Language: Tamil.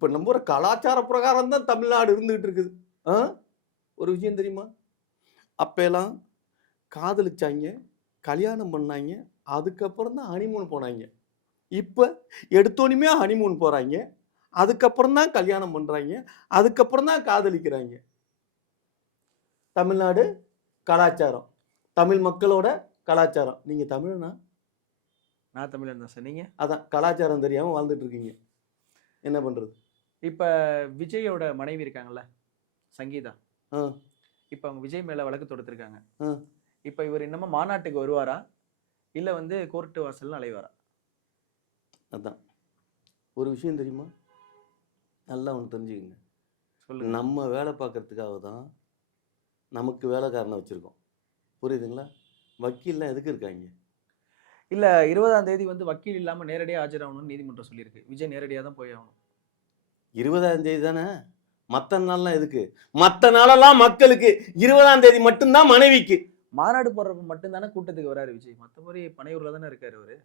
இப்ப நம்ம ஒரு கலாச்சார பிரகாரம் தான் தமிழ்நாடு இருந்துகிட்டு இருக்குது. ஒரு விஷயம் தெரியுமா? அப்பெல்லாம் காதலிச்சாங்க, கல்யாணம் பண்ணாங்க, அதுக்கப்புறம் தான் ஹனிமூன் போனாங்க. இப்ப எடுத்தோனையுமே ஹனிமூன் போறாங்க, அதுக்கப்புறம் தான் கல்யாணம் பண்றாங்க, அதுக்கப்புறம் தான் காதலிக்கிறாங்க. தமிழ்நாடு கலாச்சாரம், தமிழ் மக்களோட கலாச்சாரம். நீங்க தமிழனா? நான் தமிழன் தான் சார். நீங்க? அதான் கலாச்சாரம் தெரியாம வாழ்ந்துட்டு இருக்கீங்க. என்ன பண்றது? இப்ப விஜயோட மனைவி இருக்காங்கல்ல, சங்கீதா. இப்ப அவங்க விஜய் மேல வழக்கு தொடுத்திருக்காங்க. இப்ப இவர் இன்னமும் மாநாட்டுக்கு வருவாரா? இல்ல வந்து கோர்ட்டு வாசல்ல அலைவாரா? அதான். ஒரு விஷயம் தெரியுமா? நல்லா ஒண்ணு தெரிஞ்சுக்கங்க. சொல்லுங்க. நம்ம வேலை பார்க்கறதுக்காக தான் நமக்கு வேலைக்காரனை வச்சிருக்கோம். புரியுதுங்களா? வக்கீல்லாம் எதுக்கு இருக்காங்க? இல்ல 20ஆம் தேதி வந்து வக்கீல் இல்லாம நேரடியா ஆஜராகணும்னு நீதிமன்றம் சொல்லியிருக்கு. விஜய் நேரடியா தான் போய் ஆகணும். 20ஆம் தேதி தானே? மத்த நாள்லாம் எதுக்கு? மத்த நாளெல்லாம் மக்களுக்கு, 20ஆம் தேதி மட்டும்தான் மனைவிக்கு. மாநாடு போடுறப்ப மட்டும் தானே கூட்டத்துக்கு வராரு விஜய். மத்தபடி பனையூர்ல தானே இருக்காரு அவரு.